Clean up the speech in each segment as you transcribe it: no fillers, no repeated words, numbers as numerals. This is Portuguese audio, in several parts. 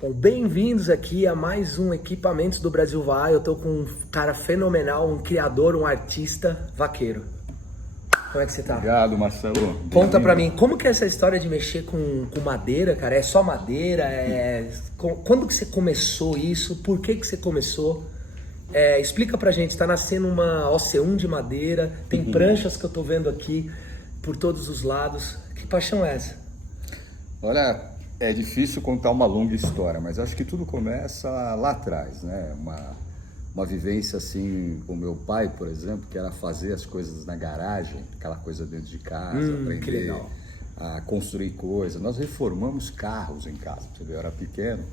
Bom, bem-vindos aqui a mais um Equipamentos do Brasil Vai. Eu tô com um cara fenomenal, um criador, um artista, Vaqueiro. Como é que você tá? Obrigado, Marcelo. Conta pra mim, como que é essa história de mexer com madeira, cara? É só madeira? Quando que você começou isso? Por que que você começou? Explica pra gente, tá nascendo uma OC1 de madeira, tem pranchas que eu tô vendo aqui por todos os lados. Que paixão é essa? Olha, é difícil contar uma longa história, mas acho que tudo começa lá atrás, né? Uma vivência assim com meu pai, por exemplo, que era fazer as coisas na garagem, aquela coisa dentro de casa, aprender a construir coisas. Nós reformamos carros em casa, eu era pequeno.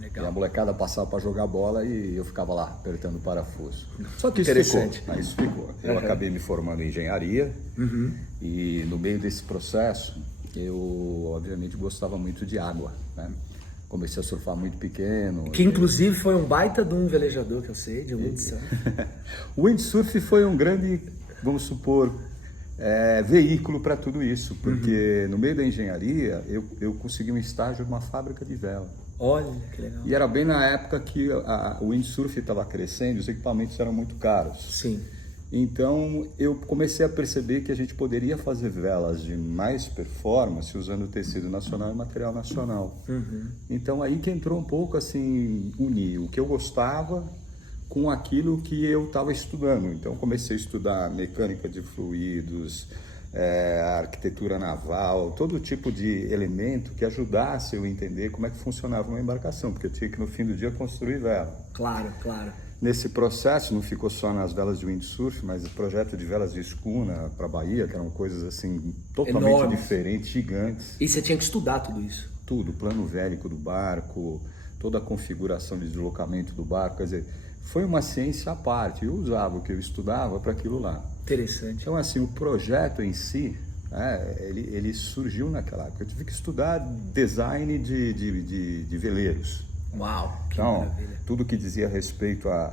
Legal. E a molecada passava para jogar bola e eu ficava lá apertando o parafuso. Só que isso ficou. Eu acabei me formando em engenharia e no meio desse processo eu obviamente gostava muito de água, né? Comecei a surfar muito pequeno. Que inclusive foi um baita de um velejador que eu sei, de um windsurf. O windsurf foi um grande, vamos supor, veículo para tudo isso, porque no meio da engenharia eu consegui um estágio numa fábrica de vela. Olha, que legal. E era bem na época que o windsurf estava crescendo e os equipamentos eram muito caros. Sim. Então eu comecei a perceber que a gente poderia fazer velas de mais performance usando tecido nacional e material nacional. Então aí que entrou um pouco assim, unir o que eu gostava com aquilo que eu estava estudando. Então comecei a estudar mecânica de fluidos, arquitetura naval, todo tipo de elemento que ajudasse eu a entender como é que funcionava uma embarcação, porque eu tinha que no fim do dia construir vela. Claro, claro. Nesse processo não ficou só nas velas de windsurf, mas o projeto de velas de escuna para Bahia, que eram coisas assim totalmente enormes, diferentes, gigantes. E você tinha que estudar tudo isso? Tudo, plano vélico do barco, toda a configuração de deslocamento do barco, quer dizer, foi uma ciência à parte. Eu usava o que eu estudava para aquilo lá. Interessante. Então assim, o projeto em si, ele surgiu naquela época. Eu tive que estudar design de veleiros. Uau, que então, maravilha. Tudo que dizia respeito a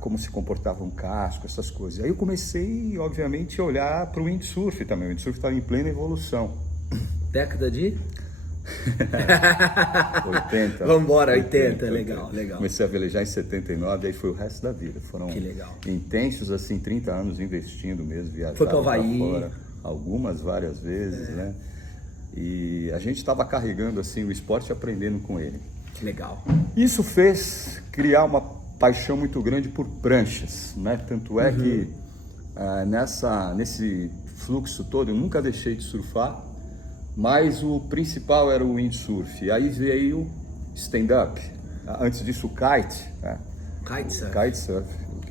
como se comportava um casco, essas coisas. Aí eu comecei, obviamente, a olhar para o windsurf também. O windsurf estava em plena evolução. Década de? 80. Vamos embora, 80, legal. Comecei a velejar em 79, aí foi o resto da vida. Foram intensos, assim, 30 anos investindo mesmo, viajando foi para o Havaí. Fora, várias vezes, né? E a gente estava carregando, assim, o esporte e aprendendo com ele. Que legal. Isso fez criar uma paixão muito grande por pranchas, né? Tanto é que nesse fluxo todo eu nunca deixei de surfar, mas o principal era o windsurf. Aí veio stand-up, antes disso o kite, né? Kitesurf.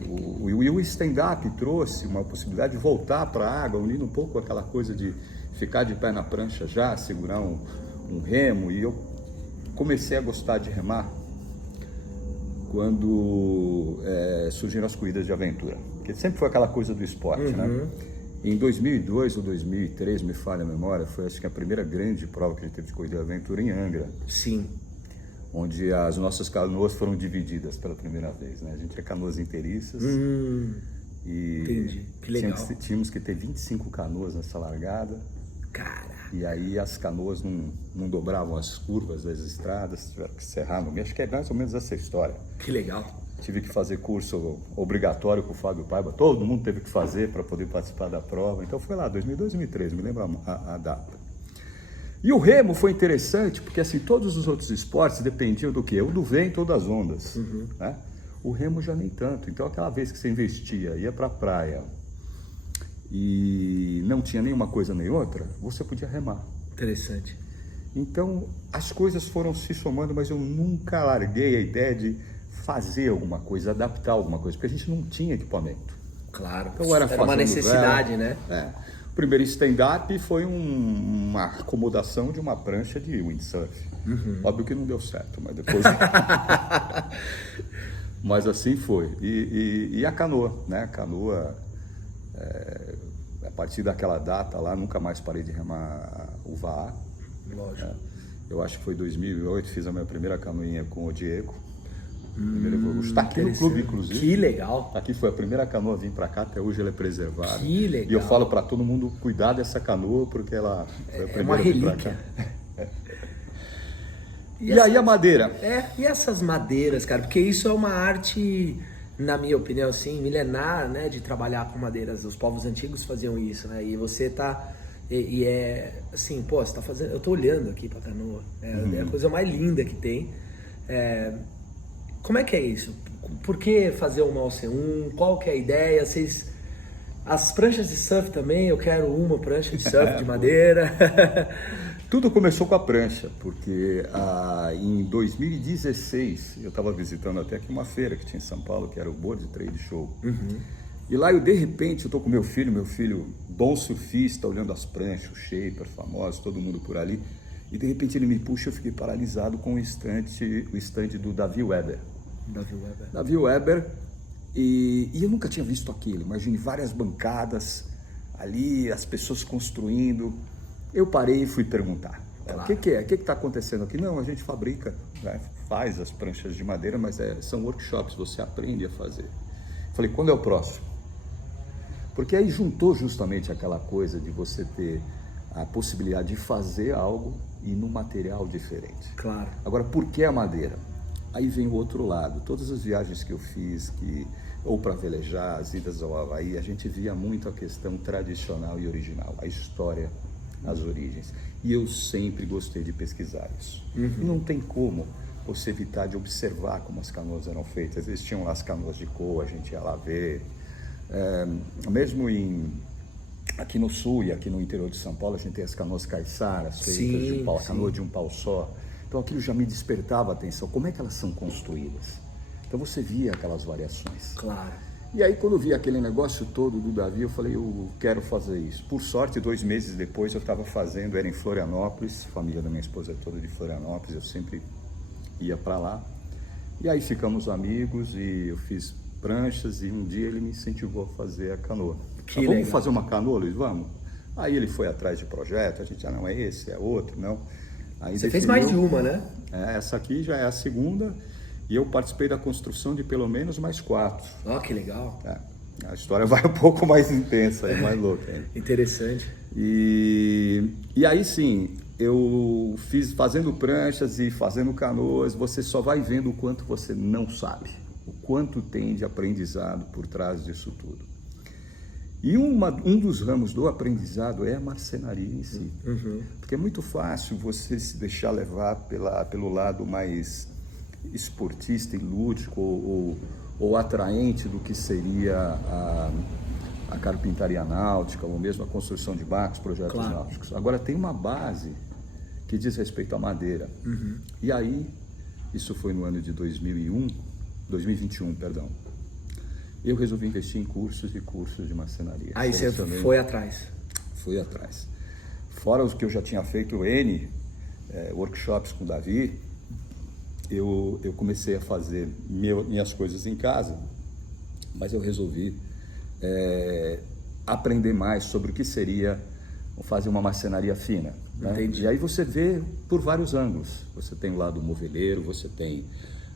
O stand-up trouxe uma possibilidade de voltar para a água, unindo um pouco aquela coisa de ficar de pé na prancha já, segurar um remo, e eu comecei a gostar de remar quando surgiram as corridas de aventura, porque sempre foi aquela coisa do esporte, né? Em 2002 ou 2003, me falha a memória, foi acho que a primeira grande prova que a gente teve de corrida de aventura em Angra. Sim. Onde as nossas canoas foram divididas pela primeira vez, né? A gente tinha canoas inteiriças e entendi. Que legal. Tínhamos que ter 25 canoas nessa largada. Caraca. E aí as canoas não dobravam as curvas das estradas, tiveram que serrar no meio. Acho que é mais ou menos essa história. Que legal. Tive que fazer curso obrigatório com o Fábio Paiva, todo mundo teve que fazer para poder participar da prova. Então foi lá, 2002, 2003, me lembro a data. E o remo foi interessante porque assim, todos os outros esportes dependiam do quê? Ou do vento ou das ondas, né? O remo já nem tanto. Então aquela vez que você investia, ia para a praia e não tinha nenhuma coisa nem outra, você podia remar. Interessante. Então as coisas foram se somando, mas eu nunca larguei a ideia de fazer alguma coisa, adaptar alguma coisa, porque a gente não tinha equipamento. Claro, então era uma necessidade, vela, né? O primeiro stand-up foi uma acomodação de uma prancha de windsurf. Óbvio que não deu certo, mas depois... mas assim foi. E a canoa, né? A canoa, a partir daquela data lá, nunca mais parei de remar o VAA. Lógico. Eu acho que foi 2008, fiz a minha primeira canoinha com o Diego. Está aqui no clube, inclusive. Que legal. Aqui foi a primeira canoa a vir para cá, até hoje ela é preservada. Que legal. E eu falo para todo mundo cuidar dessa canoa, porque ela foi a primeira uma relíquia. a vir para cá. E aí a madeira? E essas madeiras, cara? Porque isso é uma arte, na minha opinião, assim, milenar, né? De trabalhar com madeiras. Os povos antigos faziam isso, né? E você tá... E é assim, pô, você tá fazendo... Eu tô olhando aqui pra canoa. É a coisa mais linda que tem. Como é que é isso? Por que fazer uma OC1? Qual que é a ideia? As pranchas de surf também, eu quero uma prancha de surf de madeira. Tudo começou com a prancha, porque em 2016 eu estava visitando até aqui uma feira que tinha em São Paulo, que era o Board Trade Show. E lá de repente, eu tô com meu filho bom surfista, olhando as pranchas, o Shaper, famoso, todo mundo por ali. E de repente ele me puxa, eu fiquei paralisado com o stand do Davi Weber. Davi Weber, e eu nunca tinha visto aquilo. Imagine várias bancadas ali, as pessoas construindo. Eu parei e fui perguntar. Claro. O que é? O que está acontecendo aqui? Não, a gente fabrica, né, faz as pranchas de madeira, mas são workshops, você aprende a fazer. Falei, quando é o próximo? Porque aí juntou justamente aquela coisa de você ter a possibilidade de fazer algo e num material diferente. Claro. Agora, por que a madeira? Aí vem o outro lado. Todas as viagens que eu fiz, ou para velejar, as idas ao Havaí, a gente via muito a questão tradicional e original, a história, as origens. E eu sempre gostei de pesquisar isso. E não tem como você evitar de observar como as canoas eram feitas. Existiam lá as canoas de coa, a gente ia lá ver. Mesmo aqui no sul e aqui no interior de São Paulo, a gente tem as canoas caiçaras, feitas de um pau, a canoa de um pau só. Então aquilo já me despertava a atenção, como é que elas são construídas? Então você via aquelas variações. Claro. E aí quando eu vi aquele negócio todo do Davi, eu falei, eu quero fazer isso. Por sorte, 2 meses depois eu estava fazendo, era em Florianópolis, a família da minha esposa é toda de Florianópolis, eu sempre ia para lá. E aí ficamos amigos e eu fiz pranchas e um dia ele me incentivou a fazer a canoa. Vamos fazer uma canoa, Luiz? Vamos? Aí ele foi atrás de projeto, a gente, não é esse, é outro, não. Aí você fez mais de uma, né? Essa aqui já é a segunda e eu participei da construção de pelo menos mais 4. Que legal. A história vai um pouco mais intensa, mais louca. Interessante. E aí sim, eu fazendo pranchas e fazendo canoas, você só vai vendo o quanto você não sabe, o quanto tem de aprendizado por trás disso tudo. E um dos ramos do aprendizado é a marcenaria em si. Porque é muito fácil você se deixar levar pelo lado mais esportista e lúdico ou atraente do que seria a carpintaria náutica ou mesmo a construção de barcos, projetos náuticos. Agora tem uma base que diz respeito à madeira. E aí, isso foi no ano de 2021, perdão. Eu resolvi investir em cursos de marcenaria. Aí você foi atrás? Fui atrás. Fora os que eu já tinha feito, workshops com o Davi, eu comecei a fazer minhas coisas em casa, mas eu resolvi aprender mais sobre o que seria fazer uma marcenaria fina. Né? E aí você vê por vários ângulos. Você tem o lado moveleiro, você tem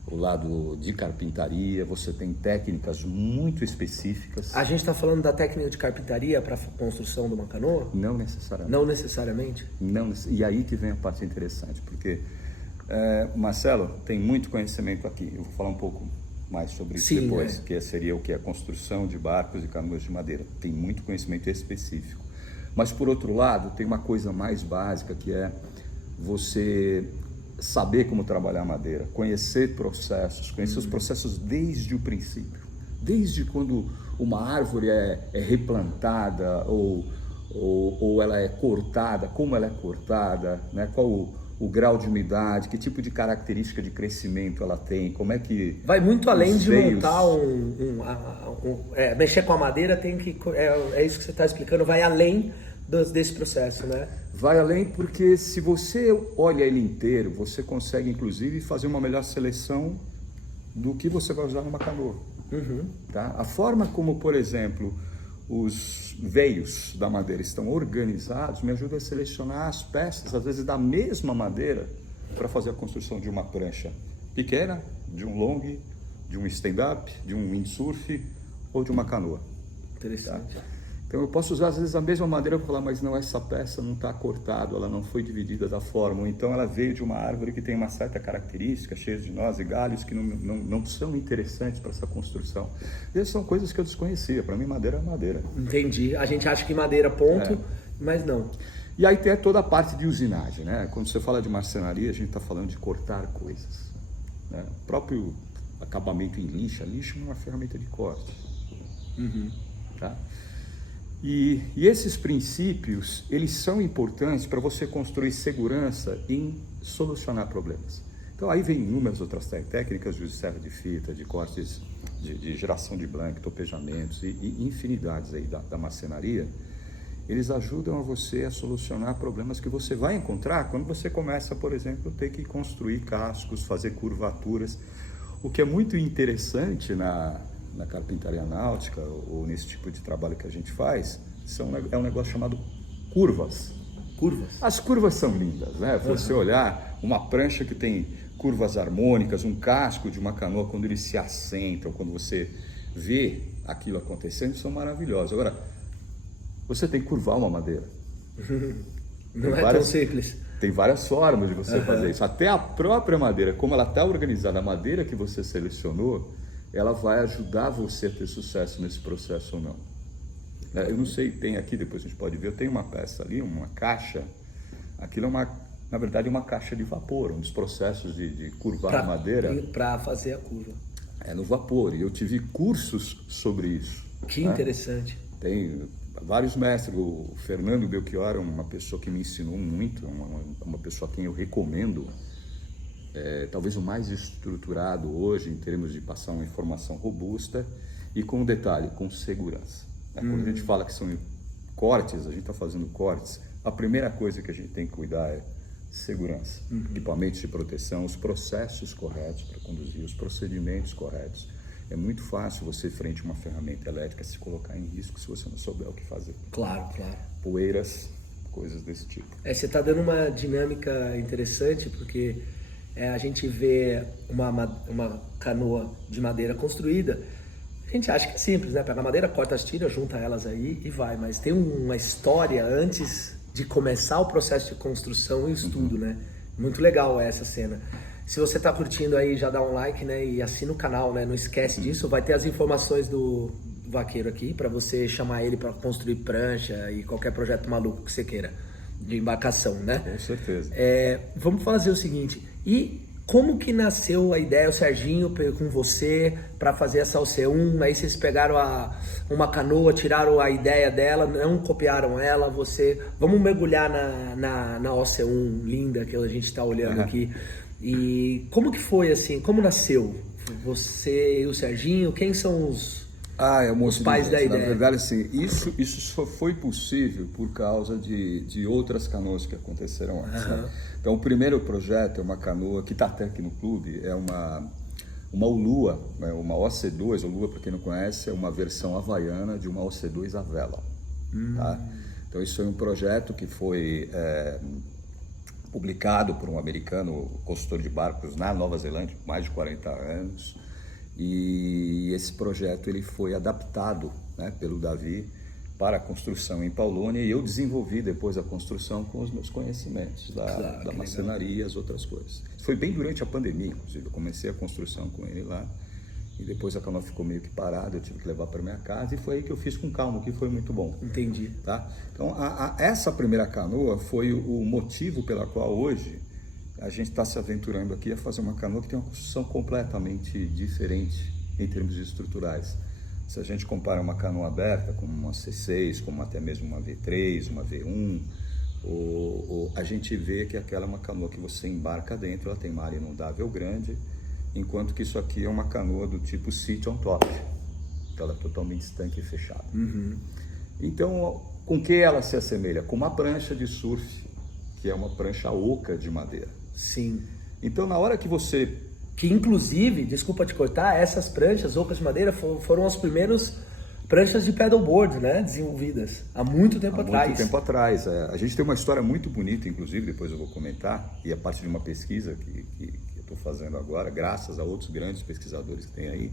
o lado de carpintaria, você tem técnicas muito específicas. A gente está falando da técnica de carpintaria para a construção de uma canoa? Não necessariamente. Não necessariamente? Não, e aí que vem a parte interessante, porque Marcelo tem muito conhecimento aqui. Eu vou falar um pouco mais sobre isso depois, que seria o que? A construção de barcos e canoas de madeira. Tem muito conhecimento específico. Mas, por outro lado, tem uma coisa mais básica, que é você saber como trabalhar a madeira, conhecer os processos desde o princípio. Desde quando uma árvore é replantada ou ela é cortada, como ela é cortada, né? Qual o grau de umidade, que tipo de característica de crescimento ela tem, como é que... Vai muito além de montar mexer com a madeira, tem que... É isso que você está explicando, vai além desse processo, né? Vai além porque se você olha ele inteiro, você consegue inclusive fazer uma melhor seleção do que você vai usar numa canoa. Tá? A forma como, por exemplo, os veios da madeira estão organizados me ajuda a selecionar as peças, às vezes da mesma madeira, para fazer a construção de uma prancha pequena, de um long, de um stand-up, de um windsurf ou de uma canoa. Interessante. Tá? Então eu posso usar às vezes a mesma madeira para falar, mas não, essa peça não está cortada, ela não foi dividida da forma, ou então ela veio de uma árvore que tem uma certa característica, cheia de nós e galhos que não são interessantes para essa construção. E essas são coisas que eu desconhecia, para mim madeira é madeira. Entendi, a gente acha que madeira ponto, mas não. E aí tem toda a parte de usinagem, né? Quando você fala de marcenaria, a gente está falando de cortar coisas, né? O próprio acabamento em lixa é uma ferramenta de corte. Tá? E esses princípios, eles são importantes para você construir segurança em solucionar problemas. Então aí vem inúmeras outras técnicas de serra de fita, de cortes, de geração de blank, topejamentos e infinidades aí da marcenaria. Eles ajudam a você a solucionar problemas que você vai encontrar quando você começa, por exemplo, a ter que construir cascos, fazer curvaturas. O que é muito interessante na carpintaria náutica ou nesse tipo de trabalho que a gente faz, é um negócio chamado curvas. Curvas? As curvas são lindas, né? Você olhar uma prancha que tem curvas harmônicas, um casco de uma canoa, quando eles se assentam, quando você vê aquilo acontecendo, são maravilhosos. Agora, você tem que curvar uma madeira. Não é tão simples. Tem várias formas de você fazer isso. Até a própria madeira, como ela está organizada, a madeira que você selecionou, ela vai ajudar você a ter sucesso nesse processo ou não. Eu não sei, tem aqui, depois a gente pode ver, eu tenho uma peça ali, uma caixa. Aquilo é na verdade, uma caixa de vapor, um dos processos de curvar a madeira. Para fazer a curva. É no vapor, e eu tive cursos sobre isso. Que interessante. Tem vários mestres, o Fernando Belchior é uma pessoa que me ensinou muito, uma pessoa a quem eu recomendo, talvez o mais estruturado hoje em termos de passar uma informação robusta e com detalhe, com segurança. Quando a gente fala que são cortes, a gente está fazendo cortes, a primeira coisa que a gente tem que cuidar é segurança, equipamentos de proteção, os processos corretos para conduzir, os procedimentos corretos. É muito fácil você, frente a uma ferramenta elétrica, se colocar em risco se você não souber o que fazer. Claro, claro. Poeiras, coisas desse tipo. Você está dando uma dinâmica interessante, porque a gente vê uma canoa de madeira construída, a gente acha que é simples, né? Pega a madeira, corta as tiras, junta elas aí e vai. Mas tem uma história antes de começar o processo de construção e estudo, né? Muito legal essa cena. Se você está curtindo aí, já dá um like, né? E assina o canal, né? Não esquece disso. Vai ter as informações do Vaqueiro aqui para você chamar ele para construir prancha e qualquer projeto maluco que você queira de embarcação, né? Com certeza. Vamos fazer o seguinte. E como que nasceu a ideia, o Serginho com você, para fazer essa OC1? Aí vocês pegaram uma canoa, tiraram a ideia dela, não copiaram ela, Vamos mergulhar na OC1 linda que a gente está olhando aqui. E como que foi assim? Como nasceu? Você e o Serginho, quem são os pais da ideia? Na verdade, assim, isso só foi possível por causa de outras canoas que aconteceram antes. Né? Então, o primeiro projeto é uma canoa que está até aqui no clube, é uma Ulua, né? Uma OC2. Ulua, para quem não conhece, é uma versão havaiana de uma OC2 à vela. Tá? Então, isso foi um projeto que foi publicado por um americano, consultor de barcos na Nova Zelândia, por mais de 40 anos. E esse projeto ele foi adaptado, né, pelo Davi para a construção em Paulownia, e eu desenvolvi depois a construção com os meus conhecimentos da marcenaria e as outras coisas. Foi bem durante a pandemia, inclusive. Eu comecei a construção com ele lá e depois a canoa ficou meio que parada, eu tive que levar para minha casa e foi aí que eu fiz com calma, que foi muito bom. Entendi. Tá? Então, essa primeira canoa foi o motivo pela qual hoje a gente está se aventurando aqui a fazer uma canoa que tem uma construção completamente diferente em termos estruturais. Se a gente compara uma canoa aberta com uma C6, como até mesmo uma V3, uma V1, a gente vê que aquela é uma canoa que você embarca dentro, ela tem uma área inundável grande, enquanto que isso aqui é uma canoa do tipo sit on top, ela é totalmente estanque e fechada. Então, com que ela se assemelha? Com uma prancha de surf, que é uma prancha oca de madeira. Sim. Então, na hora que você... Que, inclusive, desculpa te cortar, essas pranchas ocas de madeira foram as primeiras pranchas de paddleboard, né? Desenvolvidas há muito tempo atrás. Há muito tempo atrás. A gente tem uma história muito bonita, inclusive, depois eu vou comentar, e a partir de uma pesquisa que eu estou fazendo agora, graças a outros grandes pesquisadores que tem aí,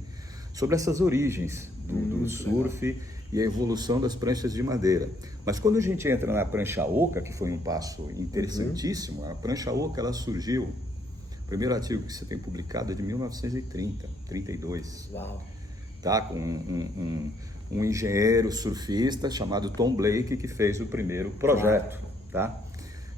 sobre essas origens do surf e a evolução das pranchas de madeira. Mas quando a gente entra na prancha oca, que foi um passo interessantíssimo, a prancha oca ela surgiu, o primeiro artigo que você tem publicado é de 1930, 32. Uau! Tá? Com um engenheiro surfista chamado Tom Blake que fez o primeiro projeto. Tá?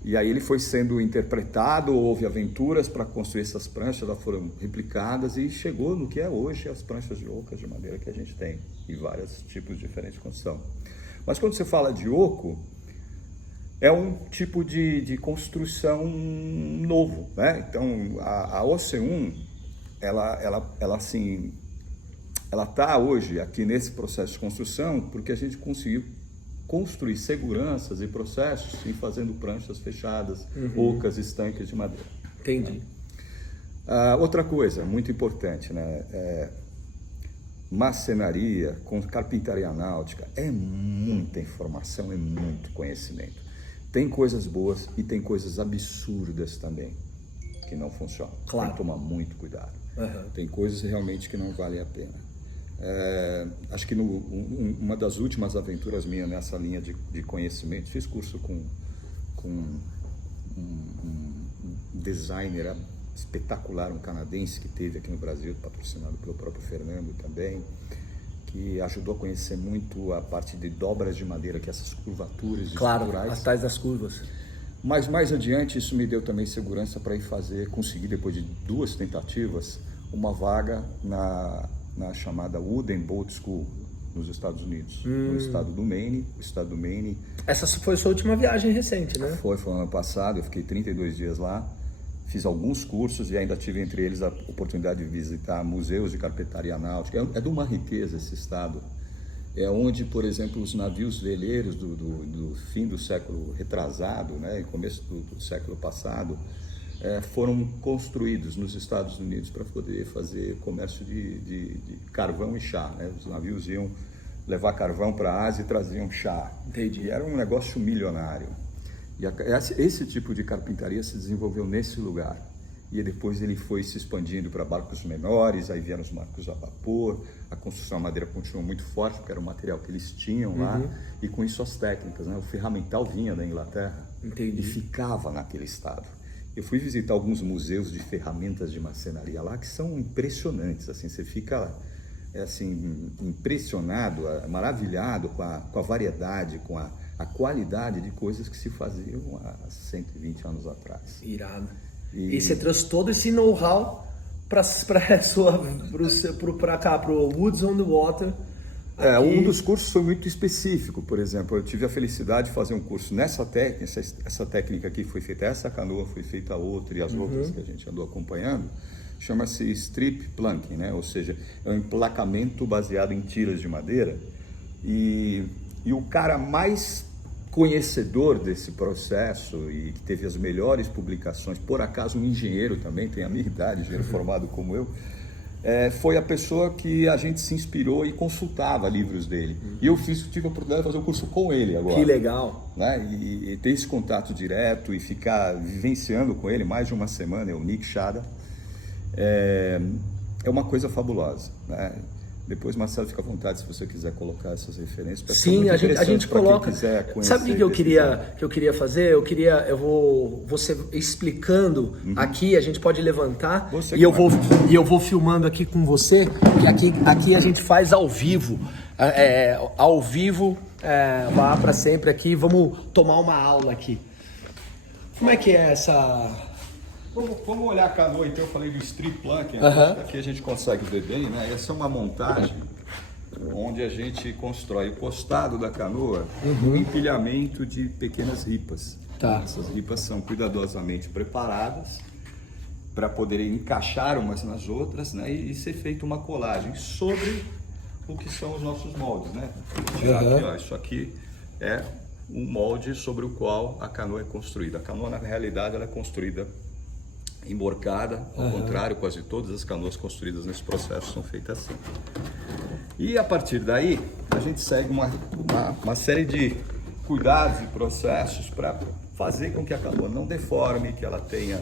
E aí ele foi sendo interpretado, houve aventuras para construir essas pranchas, elas foram replicadas e chegou no que é hoje as pranchas de oca de madeira que a gente tem, em vários tipos diferentes de construção. Mas quando você fala de oco, é um tipo de construção novo, né? Então a OC1, ela está hoje aqui nesse processo de construção porque a gente conseguiu construir seguranças e processos em fazendo pranchas fechadas, ocas, estanques de madeira. Entendi. Outra coisa muito importante, né? Marcenaria, com carpintaria náutica, é muita informação, é muito conhecimento. Tem coisas boas e tem coisas absurdas também que não funcionam. Claro. Tem que tomar muito cuidado. Tem coisas realmente que não valem a pena. Acho que uma das últimas aventuras minhas nessa linha de conhecimento, fiz curso com um designer espetacular, um canadense que teve aqui no Brasil, patrocinado pelo próprio Fernando também, que ajudou a conhecer muito a parte de dobras de madeira, que é essas curvaturas Claro, estruturais. as tais das curvas. Mas mais adiante isso me deu também segurança para ir conseguir depois de 2 tentativas, uma vaga na chamada Wooden Boat School nos Estados Unidos, no estado do Maine. O estado do Maine... Essa foi sua última viagem recente, né? Foi ano passado, eu fiquei 32 dias lá, fiz alguns cursos e ainda tive entre eles a oportunidade de visitar museus de carpintaria náutica. É de uma riqueza esse estado. É onde, por exemplo, os navios veleiros do fim do século retrasado, né, e começo do século passado, foram construídos nos Estados Unidos para poder fazer comércio de carvão e chá, né? Os navios iam levar carvão para a Ásia e traziam chá. Entendi. E era um negócio milionário. E esse tipo de carpintaria se desenvolveu nesse lugar. E depois ele foi se expandindo para barcos menores, aí vieram os barcos a vapor, a construção madeira continuou muito forte, porque era o material que eles tinham lá, e com isso as técnicas, né? O ferramental vinha da Inglaterra. Entendi. E ficava naquele estado. Eu fui visitar alguns museus de ferramentas de marcenaria lá que são impressionantes, assim, você fica assim, impressionado, maravilhado com a variedade, com a qualidade de coisas que se faziam há 120 anos atrás. Irado. E você trouxe todo esse know-how para cá, para o Woods on the Water. Um dos cursos foi muito específico, por exemplo, eu tive a felicidade de fazer um curso nessa técnica, essa técnica aqui foi feita, essa canoa foi feita outra e as outras que a gente andou acompanhando, chama-se strip planking, né? Ou seja, é um emplacamento baseado em tiras de madeira e o cara mais conhecedor desse processo e que teve as melhores publicações, por acaso um engenheiro também, tem a minha idade, engenheiro formado como eu, foi a pessoa que a gente se inspirou e consultava livros dele. E eu tive a oportunidade de fazer o curso com ele agora. Que legal! Né? E ter esse contato direto e ficar vivenciando com ele mais de uma semana, é o Nick Shada, é uma coisa fabulosa, né? Depois, Marcelo, fica à vontade se você quiser colocar essas referências. Sim, a gente coloca. Sabe o que eu queria fazer? Eu vou você explicando aqui, a gente pode levantar e eu vou filmando aqui com você, que aqui a gente faz ao vivo. Vá para sempre aqui, vamos tomar uma aula aqui. Como é que é essa... Vamos olhar a canoa, então eu falei do strip planking, aqui a gente consegue ver bem, né? Essa é uma montagem onde a gente constrói o costado da canoa um empilhamento de pequenas ripas. Tá. Essas ripas são cuidadosamente preparadas para poderem encaixar umas nas outras, né? E ser feita uma colagem sobre o que são os nossos moldes, né? Aqui, ó, isso aqui é um molde sobre o qual a canoa é construída. A canoa, na realidade, ela é construída emborcada, ao contrário, quase todas as canoas construídas nesse processo são feitas assim. E a partir daí, a gente segue uma série de cuidados e processos para fazer com que a canoa não deforme, que ela tenha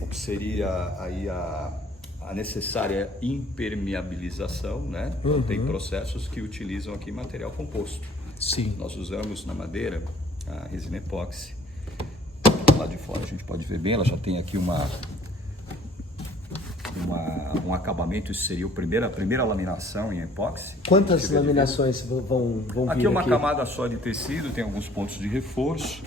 o que seria aí a a necessária impermeabilização, né? Então, tem processos que utilizam aqui material composto. Sim. Nós usamos na madeira a resina epóxi. Lá de fora a gente pode ver bem, ela já tem aqui um acabamento, isso seria a primeira laminação em epóxi. Quantas laminações vão vir aqui? Aqui É uma camada só de tecido, tem alguns pontos de reforço.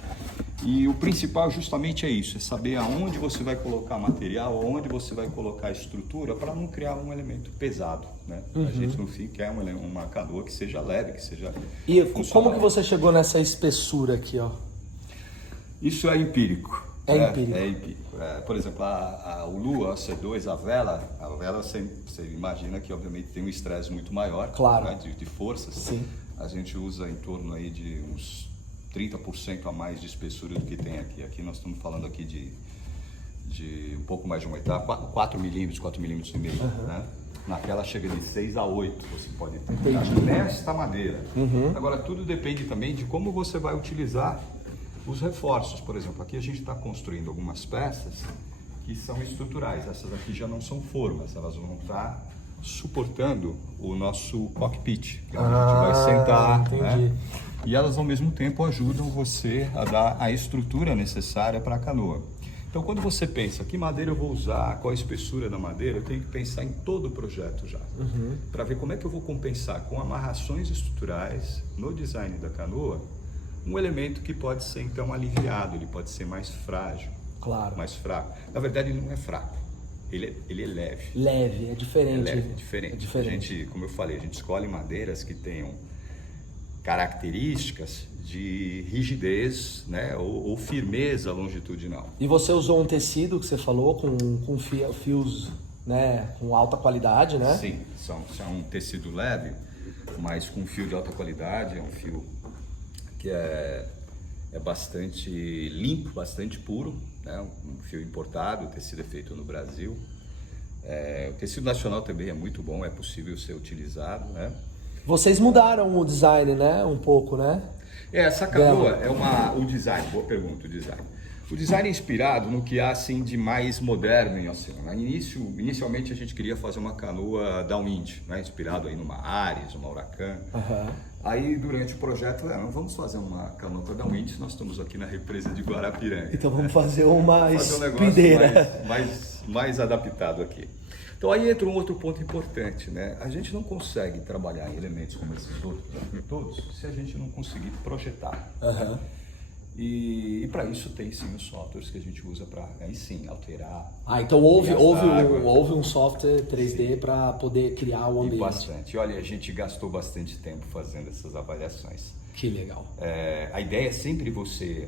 E o principal justamente é isso, é saber aonde você vai colocar material, aonde você vai colocar estrutura para não criar um elemento pesado, né? A gente no fim quer uma canoa que seja leve, que seja E funcional. como que você chegou nessa espessura aqui, ó? Isso é empírico. É empírico. É empírico. Por exemplo, o Lua, a C2, a vela você imagina que obviamente tem um estresse muito maior, claro, né, de forças. Sim. A gente usa em torno aí de uns 30% a mais de espessura do que tem aqui. Aqui nós estamos falando aqui de um pouco mais de uma etapa, 4 milímetros, 4 milímetros e meio, né? Naquela chega de 6 a 8, você pode ter. Nesta madeira. Agora, tudo depende também de como você vai utilizar os reforços. Por exemplo, aqui a gente está construindo algumas peças que são estruturais. Essas aqui já não são formas, elas vão estar suportando o nosso cockpit, que a gente vai sentar, né? E elas ao mesmo tempo ajudam você a dar a estrutura necessária para a canoa. Então, quando você pensa que madeira eu vou usar, qual a espessura da madeira, eu tenho que pensar em todo o projeto já, para ver como é que eu vou compensar com amarrações estruturais no design da canoa um elemento que pode ser então aliviado, ele pode ser mais frágil, claro, mais fraco. Na verdade, ele não é fraco, ele é leve. Leve, é diferente. É leve, é diferente. É diferente. A gente, como eu falei, a gente escolhe madeiras que tenham características de rigidez, né, ou firmeza longitudinal. E você usou um tecido que você falou com fios, né, com alta qualidade, né? Sim, são um tecido leve, mas com fio de alta qualidade, é um fio que é bastante limpo, bastante puro, né, um fio importado, o tecido é feito no Brasil. O tecido nacional também é muito bom, é possível ser utilizado, né? Vocês mudaram o design, né? Um pouco, né? Essa canoa o design, boa pergunta, o design. O design é inspirado no que há assim de mais moderno em oceano. Inicialmente a gente queria fazer uma canoa downwind, né? Inspirado aí numa Ares, uma Huracan. Aí durante o projeto, não vamos fazer uma canoa downwind, nós estamos aqui na represa de Guarapiranga. Então vamos fazer uma speedeira. Mais adaptado aqui. Então aí entra um outro ponto importante, né? A gente não consegue trabalhar em elementos como esses outros aqui todos se a gente não conseguir projetar. E para isso tem sim os softwares que a gente usa para aí sim alterar. Então houve um software 3D para poder criar o ambiente. E bastante. Olha, a gente gastou bastante tempo fazendo essas avaliações. Que legal. A ideia é sempre você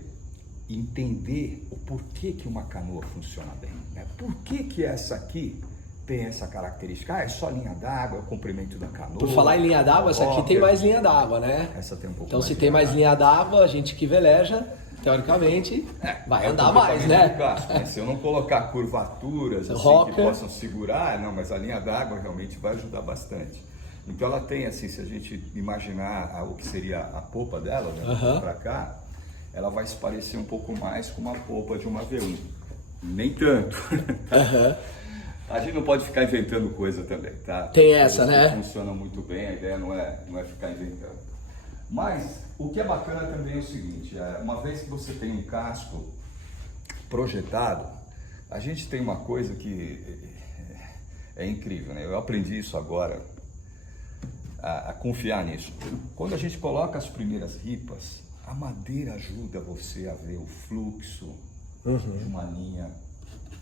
entender o porquê que uma canoa funciona bem, né? Por que essa aqui tem essa característica? É só linha d'água, é o comprimento da canoa. Por falar em linha d'água, essa aqui tem mais linha d'água, né? Essa tem um pouco então, mais. Se tem mais linha d'água, a gente que veleja, teoricamente, vai andar mais, né? Gasto, né? Se eu não colocar curvaturas assim, que possam segurar, mas a linha d'água realmente vai ajudar bastante. Então ela tem assim, se a gente imaginar o que seria a polpa dela, né, para cá, ela vai se parecer um pouco mais com uma polpa de uma V1. Nem tanto. A gente não pode ficar inventando coisa também, tá? Tem essa, né? Funciona muito bem, a ideia não é ficar inventando. Mas o que é bacana também é o seguinte, uma vez que você tem um casco projetado, a gente tem uma coisa que é incrível, né? Eu aprendi isso agora, a confiar nisso. Quando a gente coloca as primeiras ripas, a madeira ajuda você a ver o fluxo de uma linha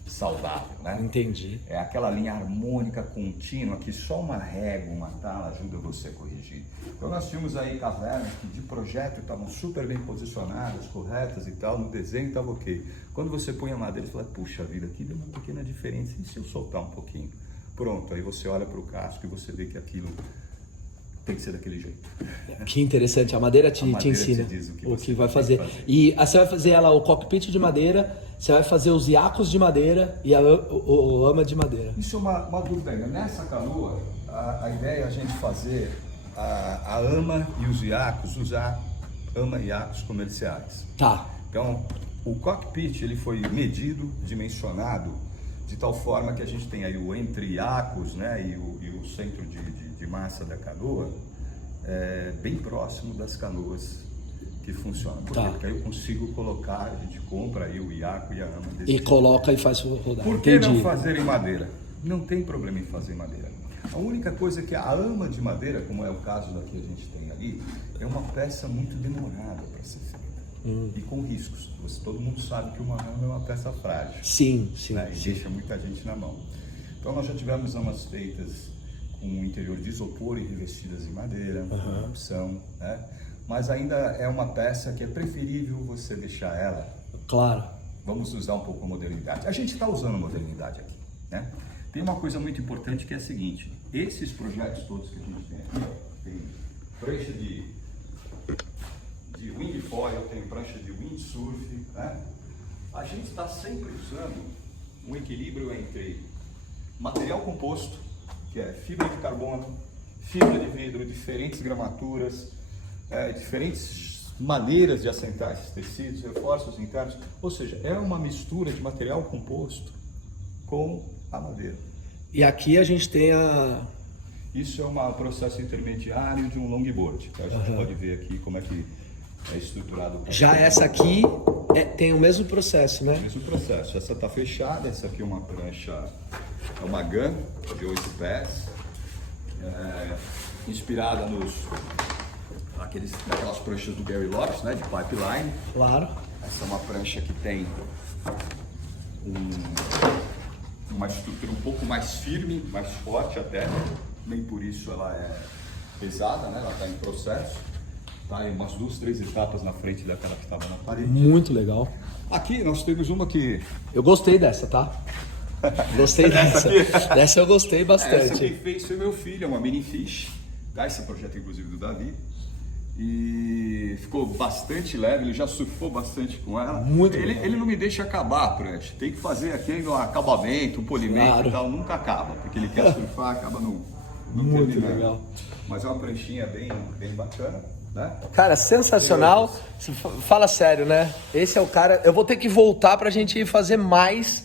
saudável, né? Entendi. É aquela linha harmônica contínua que só uma régua, uma tala ajuda você a corrigir. Então nós tínhamos aí cavernas que de projeto estavam super bem posicionadas, corretas e tal, no desenho estava ok. Quando você põe a madeira, você fala, puxa vida, aqui deu uma pequena diferença, e se eu soltar um pouquinho? Pronto, aí você olha para o casco e você vê que aquilo tem que ser daquele jeito. Que interessante, a madeira te ensina te diz o que vai fazer. E você vai fazer o cockpit de madeira, você vai fazer os iacos de madeira e o ama de madeira. Isso é uma dúvida ainda. Nessa canoa, a ideia é a gente fazer a ama e os iacos, usar ama e iacos comerciais. Tá. Então, o cockpit ele foi medido, dimensionado de tal forma que a gente tem aí o entre Iacos, né, e o centro de massa da canoa bem próximo das canoas que funcionam. Por quê? Porque aí eu consigo colocar, a gente compra aí o iaco e a ama desse E coloca e faz rodar. Por que não fazer em madeira? Não tem problema em fazer em madeira. A única coisa é que a ama de madeira, como é o caso da que a gente tem ali, é uma peça muito demorada para ser feita. E com riscos. Todo mundo sabe que uma ama é uma peça frágil. Sim, sim. Né? E deixa muita gente na mão. Então nós já tivemos amas feitas com o interior de isopor e revestidas em madeira, uma opção, né? Mas ainda é uma peça que é preferível você deixar ela. Claro. Vamos usar um pouco a modernidade. A gente está usando a modernidade aqui, né? Tem uma coisa muito importante que é a seguinte: esses projetos todos que a gente tem aqui, ó, tem prancha de windfoil, tem prancha de windsurf, né? A gente está sempre usando um equilíbrio entre material composto, que é fibra de carbono, fibra de vidro, diferentes gramaturas, diferentes maneiras de assentar esses tecidos, reforços internos, ou seja, é uma mistura de material composto com a madeira. E aqui a gente tem Isso é um processo intermediário de um longboard, tá? A gente pode ver aqui como é que é estruturado. Já essa aqui tem o mesmo processo, né? O mesmo processo. Essa está fechada, essa aqui é uma prancha, é uma GAN de 8 pés, inspirada naquelas pranchas do Gary Lopes, né, de pipeline. Claro. Essa é uma prancha que tem uma estrutura um pouco mais firme, mais forte até, nem por isso ela é pesada, né? Ela está em processo. Tá em umas 2, 3 etapas na frente daquela que estava na parede. Muito legal. Aqui nós temos uma que... Eu gostei dessa, tá? Gostei dessa. Dessa eu gostei bastante. Essa quem fez foi meu filho, é uma mini fish. Tá? Esse projeto inclusive do Davi. E ficou bastante leve, ele já surfou bastante com ela. Muito ele não me deixa acabar a prancha. Tem que fazer aqui um acabamento, um polimento, claro. E tal. Nunca acaba, porque ele quer surfar, acaba não muito terminando. Legal. Mas é uma pranchinha bem bacana. Né? Cara, sensacional. Fala sério, né? Esse é o cara. Eu vou ter que voltar pra gente fazer mais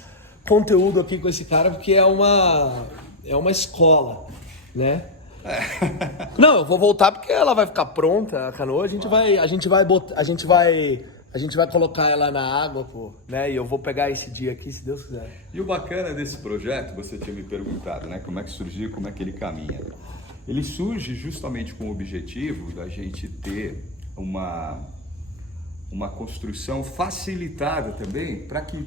conteúdo aqui com esse cara, porque é uma escola, né? Não, eu vou voltar porque ela vai ficar pronta, a canoa. A gente vai colocar ela na água, pô, né? E eu vou pegar esse dia aqui, se Deus quiser. E o bacana desse projeto, você tinha me perguntado, né? Como é que surgiu, como é que ele caminha? Ele surge justamente com o objetivo da gente ter uma construção facilitada também para que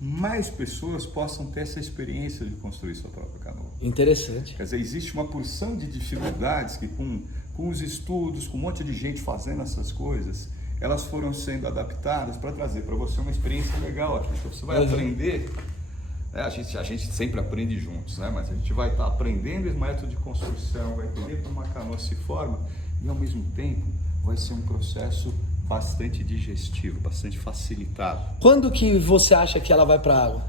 mais pessoas possam ter essa experiência de construir sua própria canoa. Interessante. Quer dizer, existe uma porção de dificuldades que com os estudos, com um monte de gente fazendo essas coisas, elas foram sendo adaptadas para trazer para você uma experiência legal aqui. Então você vai aprender... A gente sempre aprende juntos, né? Mas a gente vai estar aprendendo esse método de construção, vai entender como uma canoa se forma e ao mesmo tempo vai ser um processo bastante digestivo, bastante facilitado. Quando que você acha que ela vai para a água?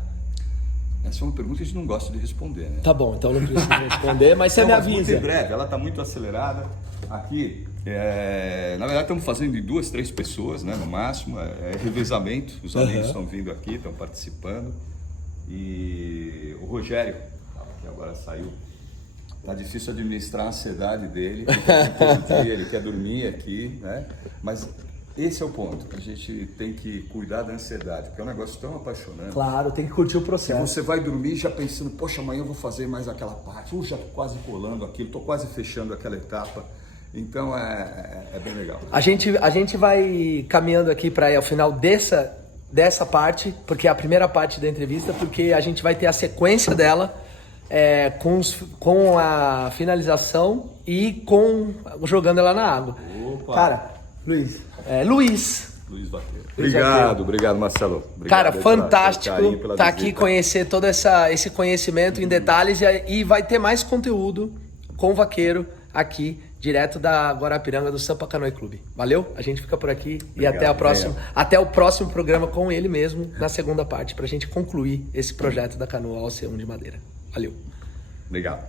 Essa é uma pergunta que a gente não gosta de responder, né? Tá bom, então não preciso responder, mas você me avisa. Muito em breve, ela está muito acelerada. Aqui, na verdade estamos fazendo de 2, 3 pessoas, né? No máximo, é revezamento, os amigos estão vindo aqui, estão participando. E o Rogério, que agora saiu, tá difícil administrar a ansiedade dele, todo dia ele quer dormir aqui, né? Mas esse é o ponto, a gente tem que cuidar da ansiedade, porque é um negócio tão apaixonante. Claro, tem que curtir o processo. E você vai dormir já pensando, poxa, amanhã eu vou fazer mais aquela parte, já tô quase colando aquilo, tô quase fechando aquela etapa. Então é bem legal. A gente vai caminhando aqui para ao final dessa parte, porque é a primeira parte da entrevista, porque a gente vai ter a sequência dela com a finalização e jogando ela na água. Opa. Cara, Luiz Vaqueiro. Obrigado Marcelo. Obrigado, cara, fantástico tá aqui, conhecer todo esse conhecimento em detalhes e vai ter mais conteúdo com o Vaqueiro aqui, direto da Guarapiranga do Sampa Canoe Clube. Valeu? A gente fica por aqui. Obrigado, e até o próximo programa com ele mesmo, na segunda parte, pra gente concluir esse projeto da canoa Oceano de Madeira. Valeu. Legal.